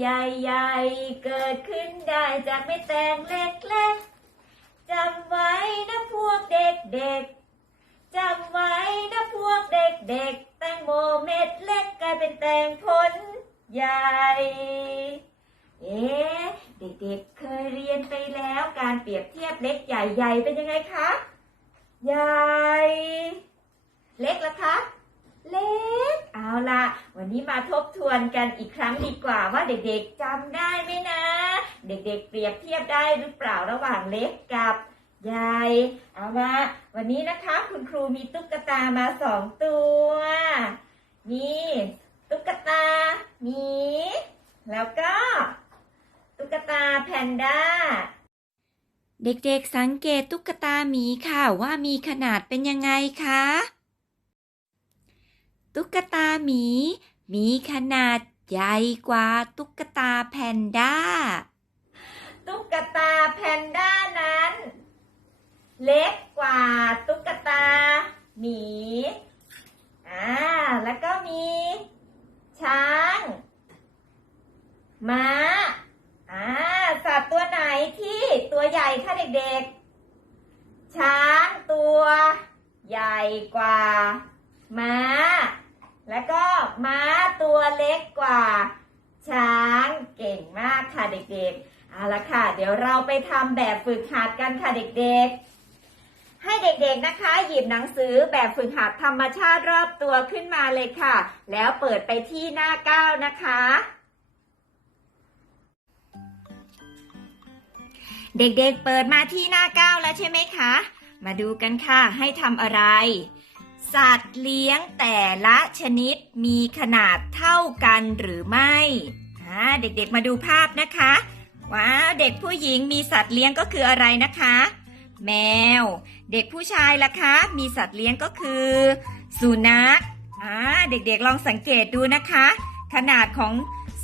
ใหญ่ๆ เกิดขึ้นได้จากไม่แต่งเล็กๆจำไว้นะพวกเด็กๆจำไว้นะพวกเด็กๆ แตงโมเม็ดเล็กกลายเป็นแตงผลใหญ่เอ๊ะเด็กๆเคยเรียนไปแล้วการเปรียบเทียบเล็กใหญ่ๆเป็นยังไงคะใหญ่ เล็กละคะ เล็ก วันนี้มาทบทวนกันอีกครั้งดีกว่าว่าเด็กๆจำได้ไหมนะ เด็กๆเปรียบเทียบได้หรือเปล่าระหว่างเล็กกับใหญ่เอาละวันนี้นะคะคุณครูมีตุ๊กตามาสองตัวนี่ตุ๊กตาหมีแล้วก็ตุ๊กตาแพนด้าเด็กๆสังเกตตุ๊กตาหมีค่ะว่ามีขนาดเป็นยังไงคะ ตุ๊กตาหมี มีขนาดใหญ่กว่าตุ๊กตาแพนด้า ตุ๊กตาแพนด้านั้น เล็กกว่าตุ๊กตาหมี อ่า แล้วก็มี ช้าง ม้า อ่า สัตว์ตัวไหนที่ตัวใหญ่คะเด็กๆ ช้างตัวใหญ่กว่า ม้า แล้วก็ม้าตัวเล็กกว่า ช้างเก่งมากค่ะเด็กๆเอาละค่ะ เดี๋ยวเราไปทำแบบฝึกหัดกันค่ะเด็กๆ ให้เด็กๆนะคะ หยิบหนังสือแบบฝึกหัดธรรมชาติรอบตัวขึ้นมาเลยค่ะ แล้วเปิดไปที่หน้าเก้านะคะเด็กๆเปิดมาที่หน้าเก้าแล้วใช่ไหมคะ มาดูกันค่ะ ให้ทำอะไร สัตว์เลี้ยงแต่ละชนิดมีขนาดเท่ากันหรือไม่เด็กๆมาดูภาพนะคะว้าเด็กผู้หญิงมีสัตว์เลี้ยงก็คืออะไรนะคะ แมว เด็กผู้ชายล่ะคะ มีสัตว์เลี้ยงก็คือ สุนัขอ่าเด็กๆลองสังเกตดูนะคะ ขนาดของ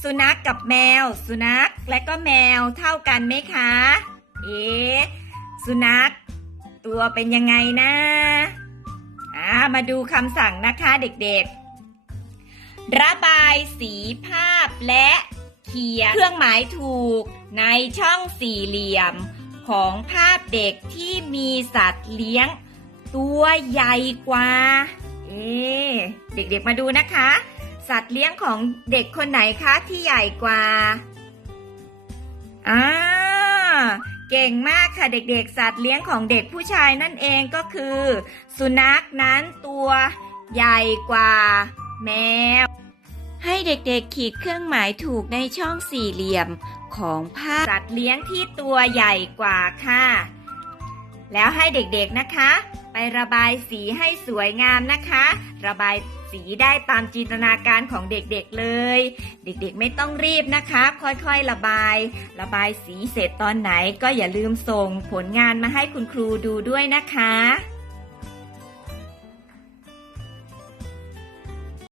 สุนัขกับแมว สุนัขและก็แมวเท่ากันไหมคะ เอ๊สุนัขตัวเป็นยังไงนะามาดูคำสั่งนะคะเด็กๆ ระบายสีภาพและเขียนเครื่องหมายถูกในช่องสี่เหลี่ยม ของภาพเด็กที่มีสัตว์เลี้ยง ตัวใหญ่กว่า เอ๊เด็กๆมาดูนะคะ สัตว์เลี้ยงของเด็กคนไหนคะที่ใหญ่กว่า อ่า เก่งมากค่ะเด็กๆ สัตว์เลี้ยงของเด็กผู้ชายนั่นเองก็คือ สุนัขนั้นตัวใหญ่กว่าแมว ให้เด็กๆขีดเครื่องหมายถูกในช่องสี่เหลี่ยมของภาพสัตว์เลี้ยงที่ตัวใหญ่กว่าค่ะ แล้วให้เด็กๆนะคะ ไประบายสีให้สวยงามนะคะ ระบายสีได้ตามจินตนาการของเด็กๆเลย เด็กๆไม่ต้องรีบนะคะ ค่อยๆระบาย ระบายสีเสร็จตอนไหนก็อย่าลืมส่งผลงานมาให้คุณครูดูด้วยนะคะ